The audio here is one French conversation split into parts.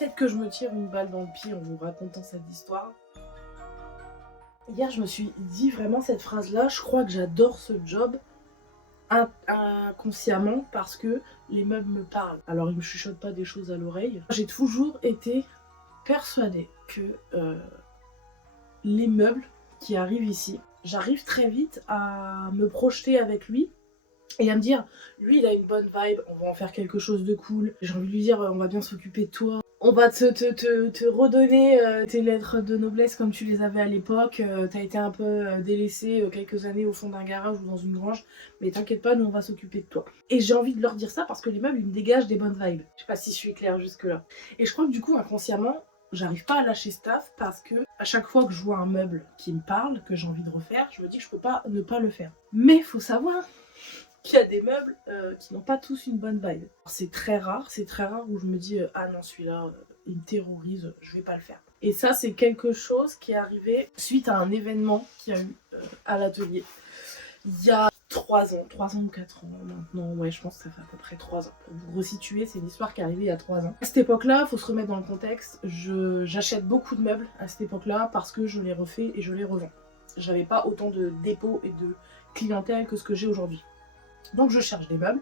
Peut-être que je me tire une balle dans le pied en vous racontant cette histoire. Hier, je me suis dit vraiment cette phrase-là, je crois que j'adore ce job inconsciemment parce que les meubles me parlent. Alors, ils me chuchotent pas des choses à l'oreille. J'ai toujours été persuadée que les meubles qui arrivent ici, j'arrive très vite à me projeter avec lui et à me dire, lui, il a une bonne vibe, on va en faire quelque chose de cool. J'ai envie de lui dire, on va bien s'occuper de toi. On va te redonner tes lettres de noblesse comme tu les avais à l'époque. T'as été un peu délaissé quelques années au fond d'un garage ou dans une grange, mais t'inquiète pas, nous on va s'occuper de toi. Et j'ai envie de leur dire ça parce que les meubles ils me dégagent des bonnes vibes. Je sais pas si je suis claire jusque là. Et je crois que du coup inconsciemment, j'arrive pas à lâcher ce taf parce que à chaque fois que je vois un meuble qui me parle, que j'ai envie de refaire, je me dis que je peux pas ne pas le faire. Mais faut savoir qu'il y a des meubles qui n'ont pas tous une bonne vibe. C'est très rare où je me dis ah non celui-là il me terrorise, je vais pas le faire. Et ça c'est quelque chose qui est arrivé suite à un événement qu'il y a eu à l'atelier. Il y a 3 ans ou 4 ans maintenant, ouais je pense que ça fait à peu près 3 ans. Pour vous resituer, c'est une histoire qui est arrivée il y a 3 ans. À cette époque-là, faut se remettre dans le contexte, j'achète beaucoup de meubles à cette époque-là parce que je les refais et je les revends. J'avais pas autant de dépôts et de clientèle que ce que j'ai aujourd'hui. Donc je cherche des meubles,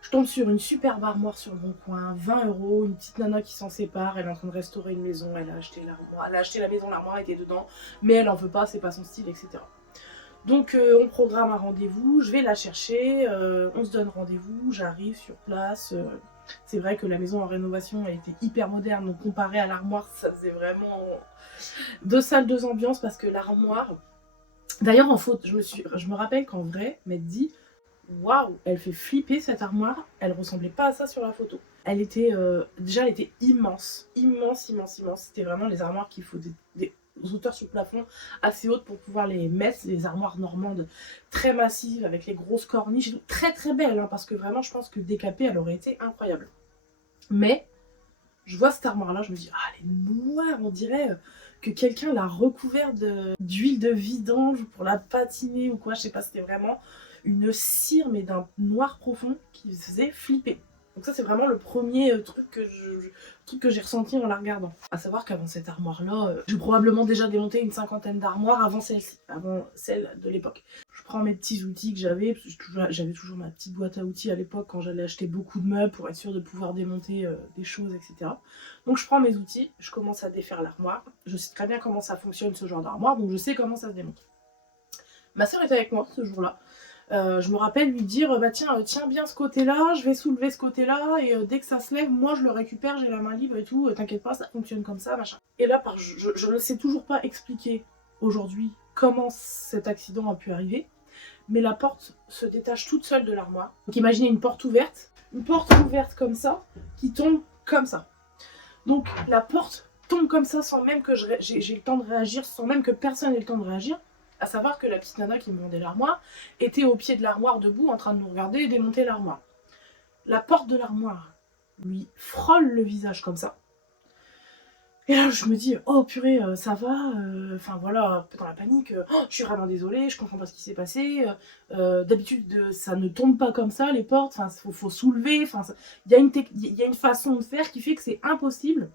je tombe sur une superbe armoire sur le bon coin, 20 €, une petite nana qui s'en sépare, elle est en train de restaurer une maison, elle a acheté l'armoire, elle a acheté la maison, l'armoire était dedans, mais elle en veut pas, c'est pas son style, etc. Donc on programme un rendez-vous, je vais la chercher, on se donne rendez-vous, j'arrive sur place. C'est vrai que la maison en rénovation elle était hyper moderne, donc comparé à l'armoire, ça faisait vraiment 2 salles, 2 ambiances parce que l'armoire. D'ailleurs en faute, je me rappelle qu'en vrai, m'être dit waouh, elle fait flipper cette armoire, elle ressemblait pas à ça sur la photo. Elle était, déjà elle était immense, immense, immense, immense. C'était vraiment les armoires qu'il faut des hauteurs sur le plafond assez hautes pour pouvoir les mettre, les armoires normandes très massives avec les grosses corniches, très très belles, hein, parce que vraiment je pense que décapée elle aurait été incroyable. Mais je vois cette armoire là, je me dis ah elle est noire, on dirait que quelqu'un l'a recouverte d'huile de vidange pour la patiner ou quoi, je sais pas, c'était vraiment une cire mais d'un noir profond qui faisait flipper. Donc ça c'est vraiment le premier truc que j'ai ressenti en la regardant. À savoir qu'avant cette armoire là, j'ai probablement déjà démonté une 50aine d'armoires avant celle-ci, avant celle de l'époque. Je prends mes petits outils que j'avais, parce que j'avais toujours ma petite boîte à outils à l'époque quand j'allais acheter beaucoup de meubles pour être sûre de pouvoir démonter des choses, etc. Donc je prends mes outils, je commence à défaire l'armoire. Je sais très bien comment ça fonctionne ce genre d'armoire, donc je sais comment ça se démonte. Ma soeur était avec moi ce jour-là. Je me rappelle lui dire bah tiens bien ce côté-là, je vais soulever ce côté-là et dès que ça se lève, moi je le récupère, j'ai la main libre et tout, t'inquiète pas, ça fonctionne comme ça, machin. Et là, je ne sais toujours pas expliquer aujourd'hui comment cet accident a pu arriver, mais la porte se détache toute seule de l'armoire. Donc imaginez une porte ouverte comme ça, qui tombe comme ça. Donc la porte tombe comme ça sans même que j'ai le temps de réagir, sans même que personne ait le temps de réagir. À savoir que la petite nana qui me vendait l'armoire était au pied de l'armoire debout en train de nous regarder et démonter l'armoire. La porte de l'armoire lui frôle le visage comme ça. Et là je me dis oh purée ça va, enfin voilà, un peu dans la panique, oh, je suis vraiment désolée, je comprends pas ce qui s'est passé, d'habitude ça ne tombe pas comme ça les portes, enfin faut soulever, enfin il y a une façon de faire qui fait que c'est impossible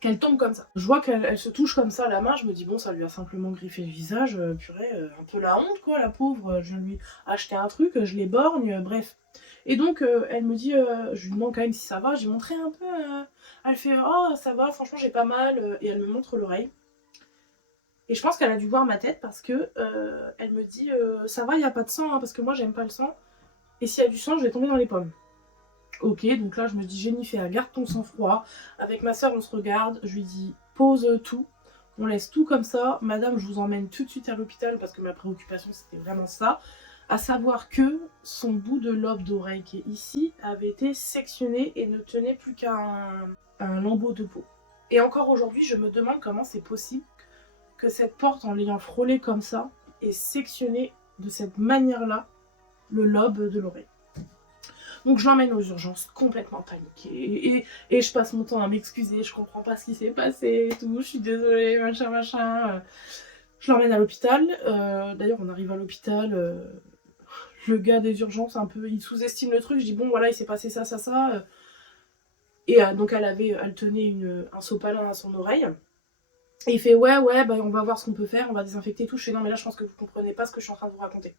qu'elle tombe comme ça. Je vois qu'elle se touche comme ça la main, je me dis bon ça lui a simplement griffé le visage, purée, un peu la honte quoi la pauvre, je viens de lui acheter un truc, je l'éborgne, bref. Et donc elle me dit, je lui demande quand même si ça va, j'ai montré un peu, elle fait oh ça va, franchement j'ai pas mal, et elle me montre l'oreille. Et je pense qu'elle a dû voir ma tête parce que elle me dit ça va, y a pas de sang, hein, parce que moi j'aime pas le sang, et s'il y a du sang je vais tomber dans les pommes. Ok, donc là je me dis Jennifer, garde ton sang-froid. Avec ma soeur on se regarde, je lui dis pose tout, on laisse tout comme ça. Madame, je vous emmène tout de suite à l'hôpital parce que ma préoccupation c'était vraiment ça. À savoir que son bout de lobe d'oreille qui est ici avait été sectionné et ne tenait plus qu'un lambeau de peau. Et encore aujourd'hui je me demande comment c'est possible que cette porte, en l'ayant frôlée comme ça, ait sectionné de cette manière-là le lobe de l'oreille. Donc je l'emmène aux urgences, complètement paniquée, et je passe mon temps à m'excuser, je comprends pas ce qui s'est passé et tout, je suis désolée, machin, machin. Je l'emmène à l'hôpital, d'ailleurs on arrive à l'hôpital, le gars des urgences, un peu, il sous-estime le truc, je dis bon voilà, il s'est passé ça, ça, ça. Et donc elle tenait un sopalin à son oreille. Et il fait ouais, bah, on va voir ce qu'on peut faire, on va désinfecter tout. Je fais non, mais là je pense que vous comprenez pas ce que je suis en train de vous raconter.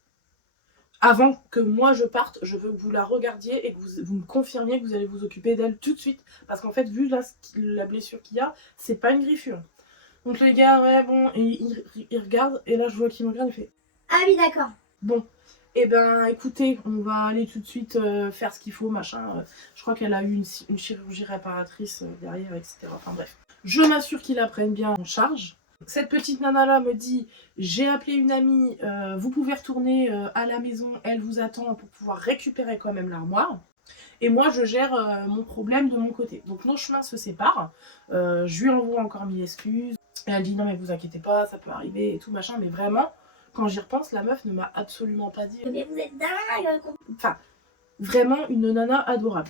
Avant que moi je parte, je veux que vous la regardiez et que vous me confirmiez que vous allez vous occuper d'elle tout de suite. Parce qu'en fait, vu là, la blessure qu'il y a, c'est pas une griffure. Donc les gars, ouais, bon, ils regardent, et là je vois qu'il me regarde, il fait ah oui, d'accord. Bon, eh ben écoutez, on va aller tout de suite faire ce qu'il faut, machin. Je crois qu'elle a eu une chirurgie réparatrice derrière, etc. Enfin bref. Je m'assure qu'ils la prennent bien en charge. Cette petite nana-là me dit j'ai appelé une amie, vous pouvez retourner à la maison, elle vous attend pour pouvoir récupérer quand même l'armoire. Et moi, je gère mon problème de mon côté. Donc nos chemins se séparent. Je lui envoie encore 1000 excuses. Et elle dit non mais vous inquiétez pas, ça peut arriver et tout machin. Mais vraiment, quand j'y repense, la meuf ne m'a absolument pas dit. Mais vous êtes dingue. Enfin, vraiment une nana adorable.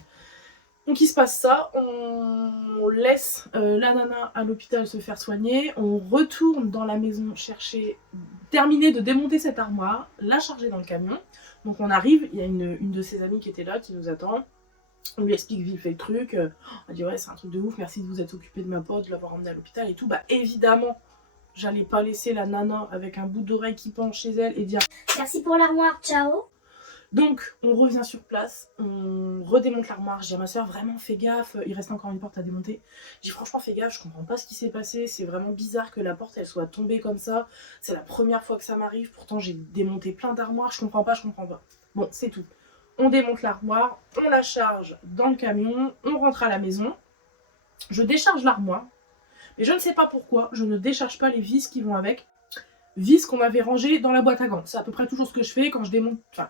Donc il se passe ça, on laisse la nana à l'hôpital se faire soigner, on retourne dans la maison terminer de démonter cette armoire, la charger dans le camion. Donc on arrive, il y a une de ses amies qui était là, qui nous attend. On lui explique vite fait le truc. Elle dit ouais, c'est un truc de ouf, merci de vous être occupé de ma pote, de l'avoir emmenée à l'hôpital et tout. Bah évidemment, j'allais pas laisser la nana avec un bout d'oreille qui penche chez elle et dire merci pour l'armoire, ciao. Donc on revient sur place, on redémonte l'armoire. Je dis à ma soeur vraiment fais gaffe, il reste encore une porte à démonter. Je dis franchement fais gaffe, je comprends pas ce qui s'est passé, c'est vraiment bizarre que la porte elle soit tombée comme ça. C'est la première fois que ça m'arrive, pourtant j'ai démonté plein d'armoires, je comprends pas. Bon c'est tout. On démonte l'armoire, on la charge dans le camion, on rentre à la maison. Je décharge l'armoire, mais je ne sais pas pourquoi, je ne décharge pas les vis qui vont avec. Vis qu'on avait rangées dans la boîte à gants. C'est à peu près toujours ce que je fais quand je démonte... Enfin,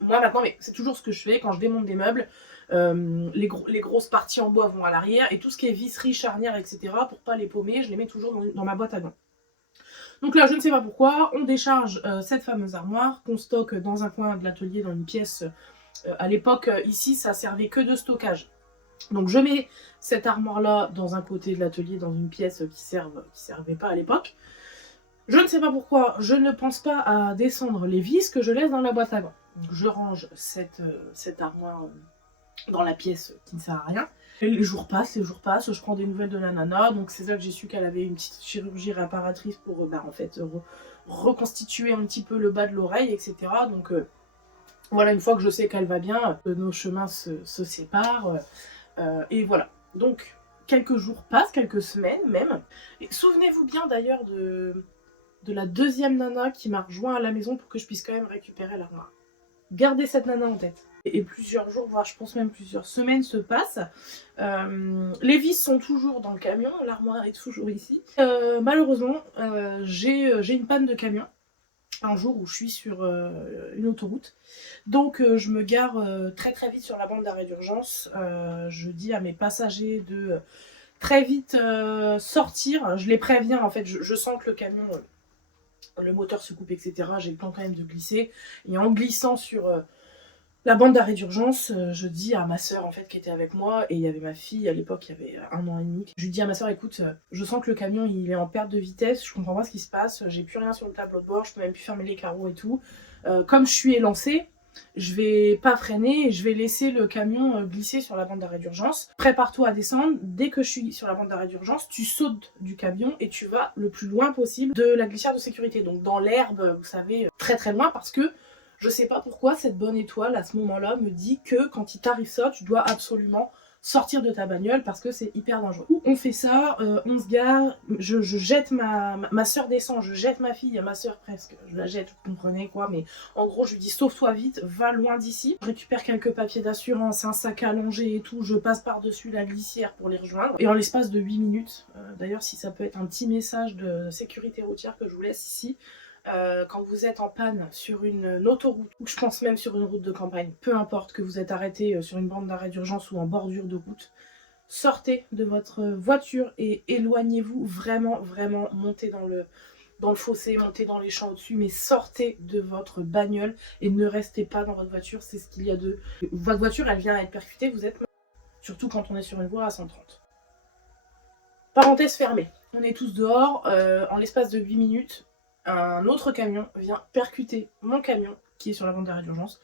moi maintenant, mais c'est toujours ce que je fais quand je démonte des meubles. Les grosses parties en bois vont à l'arrière, et tout ce qui est visserie, charnière, etc., pour pas les paumer, je les mets toujours dans ma boîte à gants. Donc là, je ne sais pas pourquoi, on décharge cette fameuse armoire qu'on stocke dans un coin de l'atelier, dans une pièce. À l'époque, ici, ça servait que de stockage. Donc je mets cette armoire-là dans un côté de l'atelier, dans une pièce qui servait pas à l'époque. Je ne sais pas pourquoi, je ne pense pas à descendre les vis que je laisse dans la boîte à gants. Donc je range cette armoire dans la pièce qui ne sert à rien. Et les jours passent, je prends des nouvelles de la nana, donc c'est là que j'ai su qu'elle avait une petite chirurgie réparatrice pour reconstituer un petit peu le bas de l'oreille, etc. Donc voilà, une fois que je sais qu'elle va bien, nos chemins se séparent, et voilà. Donc quelques jours passent, quelques semaines même. Et souvenez-vous bien d'ailleurs de la deuxième nana qui m'a rejoint à la maison pour que je puisse quand même récupérer l'armoire. Gardez cette nana en tête. Et plusieurs jours, voire je pense même plusieurs semaines se passent. Les vis sont toujours dans le camion, l'armoire est toujours ici. Malheureusement, j'ai une panne de camion un jour où je suis sur une autoroute. Donc je me gare très très vite sur la bande d'arrêt d'urgence. Je dis à mes passagers de très vite sortir. Je les préviens en fait, je sens que le camion... le moteur se coupe, etc. J'ai le temps quand même de glisser. Et en glissant sur la bande d'arrêt d'urgence, je dis à ma soeur en fait qui était avec moi, et il y avait ma fille à l'époque, il y avait 1 an et demi. Je lui dis à ma soeur écoute, je sens que le camion il est en perte de vitesse, je comprends pas ce qui se passe, j'ai plus rien sur le tableau de bord, je peux même plus fermer les carreaux et tout. Comme je suis élancée, je vais pas freiner et je vais laisser le camion glisser sur la bande d'arrêt d'urgence. Prépare-toi à descendre. Dès que je suis sur la bande d'arrêt d'urgence, tu sautes du camion et tu vas le plus loin possible de la glissière de sécurité. Donc dans l'herbe, vous savez, très très loin, parce que je sais pas pourquoi cette bonne étoile à ce moment-là me dit que quand il t'arrive ça, tu dois absolument sortir de ta bagnole parce que c'est hyper dangereux. On fait ça, on se gare, je jette ma soeur descend, je jette ma fille, ma soeur presque, je la jette, vous comprenez quoi, mais en gros je lui dis sauve-toi vite, va loin d'ici. Je récupère quelques papiers d'assurance, un sac allongé et tout, je passe par-dessus la glissière pour les rejoindre. Et en l'espace de 8 minutes, d'ailleurs si ça peut être un petit message de sécurité routière que je vous laisse ici, quand vous êtes en panne sur une autoroute, ou je pense même sur une route de campagne, peu importe que vous êtes arrêté sur une bande d'arrêt d'urgence ou en bordure de route, sortez de votre voiture et éloignez-vous vraiment, vraiment, montez dans le fossé, montez dans les champs au-dessus, mais sortez de votre bagnole et ne restez pas dans votre voiture, c'est ce qu'il y a de... Votre voiture, elle vient à être percutée, vous êtes... Surtout quand on est sur une voie à 130. Parenthèse fermée. On est tous dehors, en l'espace de 8 minutes, un autre camion vient percuter mon camion qui est sur la bande d'arrêt d'urgence.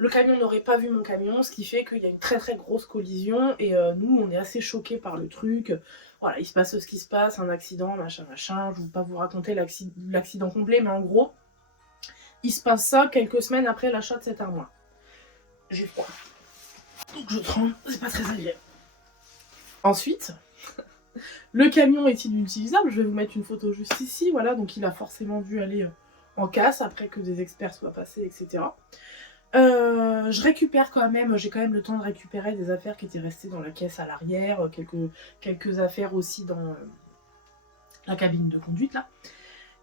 Le camion n'aurait pas vu mon camion, ce qui fait qu'il y a une très très grosse collision et nous on est assez choqués par le truc. Voilà, il se passe ce qui se passe, un accident, machin machin. Je ne vais pas vous raconter l'accident complet, mais en gros, il se passe ça quelques semaines après l'achat de cette armoire. J'ai froid. Donc je tremble, c'est pas très agréable. Ensuite, le camion est inutilisable. Je vais vous mettre une photo juste ici, voilà. Donc il a forcément dû aller en casse après que des experts soient passés, etc. Je récupère quand même, j'ai quand même le temps de récupérer des affaires qui étaient restées dans la caisse à l'arrière, quelques affaires aussi dans la cabine de conduite là.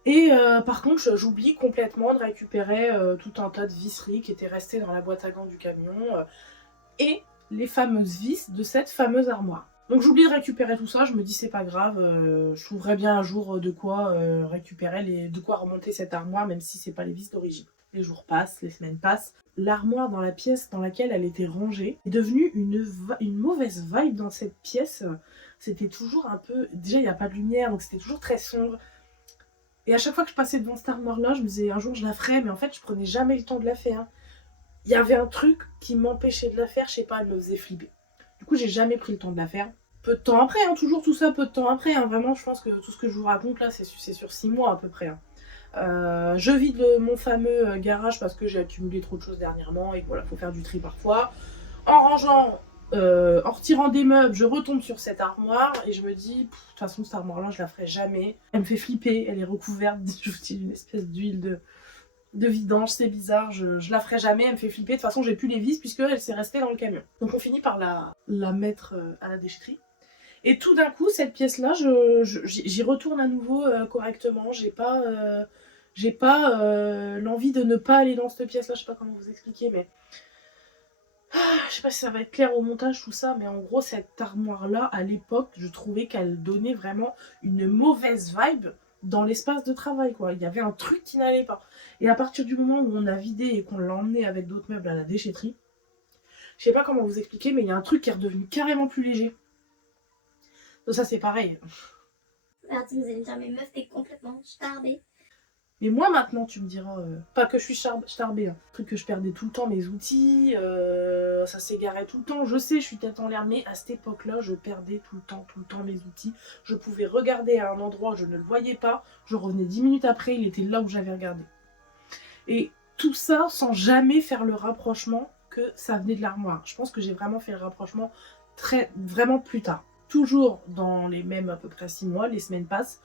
Et par contre, j'oublie complètement de récupérer tout un tas de visseries qui étaient restées dans la boîte à gants du camion et les fameuses vis de cette fameuse armoire. Donc j'oublie de récupérer tout ça, je me dis c'est pas grave, je trouverai bien un jour de quoi récupérer, de quoi remonter cette armoire, même si c'est pas les vis d'origine. Les jours passent, les semaines passent. L'armoire dans la pièce dans laquelle elle était rangée est devenue une mauvaise vibe dans cette pièce. C'était toujours un peu... Déjà, il n'y a pas de lumière, donc c'était toujours très sombre. Et à chaque fois que je passais devant cette armoire-là, je me disais un jour je la ferai, mais en fait, je prenais jamais le temps de la faire. Il y avait un truc qui m'empêchait de la faire, je sais pas, elle me faisait flipper. Du coup, j'ai jamais pris le temps de la faire. Peu de temps après, toujours tout ça, peu de temps après. Vraiment, je pense que tout ce que je vous raconte là, c'est sur 6 mois à peu près. Je vide mon fameux garage parce que j'ai accumulé trop de choses dernièrement et voilà, faut faire du tri parfois. En rangeant, en retirant des meubles, je retombe sur cette armoire et je me dis, de toute façon, cette armoire-là, je la ferai jamais. Elle me fait flipper, elle est recouverte d'une espèce d'huile de vidange, c'est bizarre, je la ferai jamais, elle me fait flipper. De toute façon, j'ai plus les vis puisqu'elle s'est restée dans le camion. Donc on finit par la mettre à la déchetterie. Et tout d'un coup, cette pièce-là, j'y retourne à nouveau correctement. J'ai pas l'envie de ne pas aller dans cette pièce-là. Je sais pas comment vous expliquer, mais je sais pas si ça va être clair au montage tout ça, mais en gros, cette armoire-là, à l'époque, je trouvais qu'elle donnait vraiment une mauvaise vibe dans l'espace de travail, quoi. Il y avait un truc qui n'allait pas. Et à partir du moment où on a vidé et qu'on l'a emmené avec d'autres meubles à la déchetterie, je sais pas comment vous expliquer, mais il y a un truc qui est redevenu carrément plus léger. Donc ça, c'est pareil. Merde, vous allez me dire, mais meuf, t'es complètement starbée. Mais moi maintenant, tu me diras, pas que je suis starbée, hein. Truc que je perdais tout le temps mes outils, ça s'égarait tout le temps. Je sais, je suis tête en l'air, mais à cette époque-là, je perdais tout le temps mes outils. Je pouvais regarder à un endroit, je ne le voyais pas. Je revenais 10 minutes après, il était là où j'avais regardé. Et tout ça sans jamais faire le rapprochement que ça venait de l'armoire. Je pense que j'ai vraiment fait le rapprochement vraiment plus tard. Toujours dans les mêmes à peu près 6 mois, les semaines passent.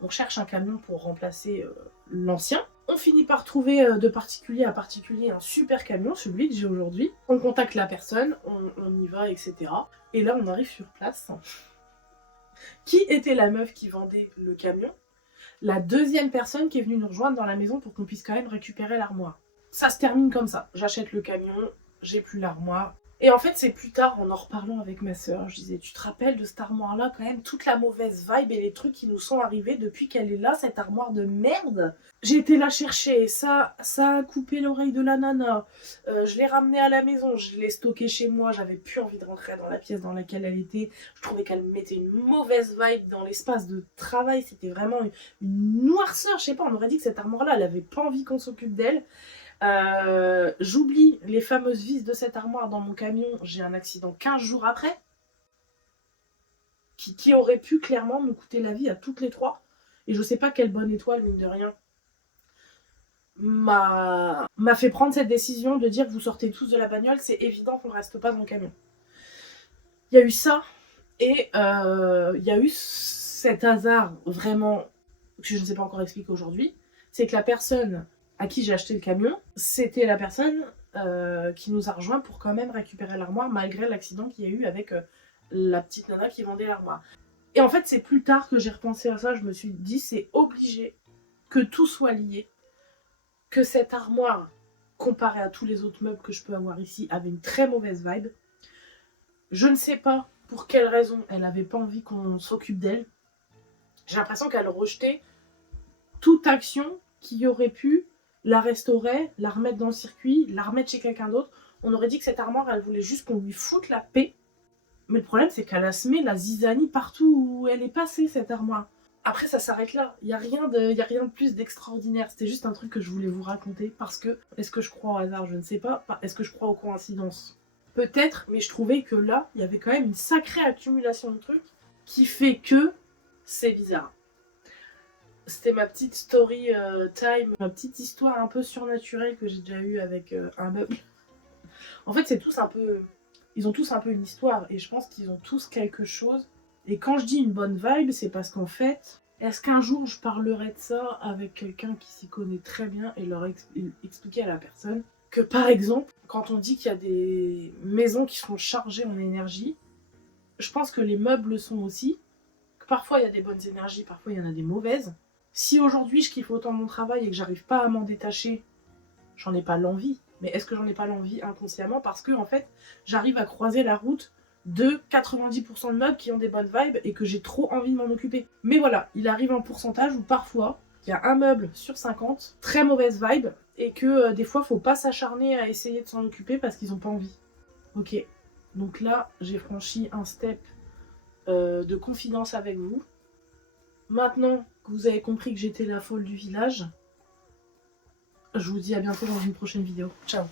On cherche un camion pour remplacer l'ancien. On finit par trouver de particulier à particulier un super camion, celui que j'ai aujourd'hui. On contacte la personne, on y va, etc. Et là, on arrive sur place. Qui était la meuf qui vendait le camion? La deuxième personne qui est venue nous rejoindre dans la maison pour qu'on puisse quand même récupérer l'armoire. Ça se termine comme ça. J'achète le camion, j'ai plus l'armoire. Et en fait, c'est plus tard, en reparlant avec ma soeur, je disais, tu te rappelles de cette armoire-là, quand même, toute la mauvaise vibe et les trucs qui nous sont arrivés depuis qu'elle est là, cette armoire de merde. J'ai été la chercher, ça a coupé l'oreille de la nana, je l'ai ramenée à la maison, je l'ai stockée chez moi, j'avais plus envie de rentrer dans la pièce dans laquelle elle était, je trouvais qu'elle mettait une mauvaise vibe dans l'espace de travail, c'était vraiment une noirceur, je sais pas, on aurait dit que cette armoire-là, elle avait pas envie qu'on s'occupe d'elle. J'oublie les fameuses vis de cette armoire dans mon camion. J'ai un accident 15 jours après qui aurait pu clairement nous coûter la vie à toutes les trois. Et je sais pas quelle bonne étoile, mine de rien, m'a fait prendre cette décision de dire vous sortez tous de la bagnole, c'est évident qu'on reste pas dans le camion. Il y a eu ça et il y a eu cet hasard vraiment que je ne sais pas encore expliquer aujourd'hui. C'est que la personne à qui j'ai acheté le camion, c'était la personne qui nous a rejoint pour quand même récupérer l'armoire malgré l'accident qu'il y a eu avec la petite nana qui vendait l'armoire. Et en fait, c'est plus tard que j'ai repensé à ça, je me suis dit c'est obligé que tout soit lié, que cette armoire, comparée à tous les autres meubles que je peux avoir ici, avait une très mauvaise vibe. Je ne sais pas pour quelle raison elle n'avait pas envie qu'on s'occupe d'elle. J'ai l'impression qu'elle rejetait toute action qui aurait pu la restaurer, la remettre dans le circuit, la remettre chez quelqu'un d'autre. On aurait dit que cette armoire, elle voulait juste qu'on lui foute la paix. Mais le problème, c'est qu'elle a semé la zizanie partout où elle est passée, cette armoire. Après, ça s'arrête là. Il n'y a rien de plus d'extraordinaire. C'était juste un truc que je voulais vous raconter parce que, est-ce que je crois au hasard? Je ne sais pas. Est-ce que je crois aux coïncidences? Peut-être, mais je trouvais que là, il y avait quand même une sacrée accumulation de trucs qui fait que c'est bizarre. C'était ma petite story time, ma petite histoire un peu surnaturelle que j'ai déjà eue avec un meuble. En fait, c'est tous un peu... Ils ont tous un peu une histoire et je pense qu'ils ont tous quelque chose. Et quand je dis une bonne vibe, c'est parce qu'en fait, est-ce qu'un jour je parlerai de ça avec quelqu'un qui s'y connaît très bien et leur expliquer à la personne que par exemple, quand on dit qu'il y a des maisons qui sont chargées en énergie, je pense que les meubles le sont aussi. Que parfois il y a des bonnes énergies, parfois il y en a des mauvaises. Si aujourd'hui je kiffe autant mon travail et que j'arrive pas à m'en détacher, j'en ai pas l'envie. Mais est-ce que j'en ai pas l'envie inconsciemment? Parce que en fait, j'arrive à croiser la route de 90% de meubles qui ont des bonnes vibes et que j'ai trop envie de m'en occuper. Mais voilà, il arrive un pourcentage où parfois, il y a un meuble sur 50, très mauvaise vibe, et que des fois, faut pas s'acharner à essayer de s'en occuper parce qu'ils ont pas envie. Ok, donc là, j'ai franchi un step de confidence avec vous. Maintenant que vous avez compris que j'étais la folle du village, je vous dis à bientôt dans une prochaine vidéo. Ciao!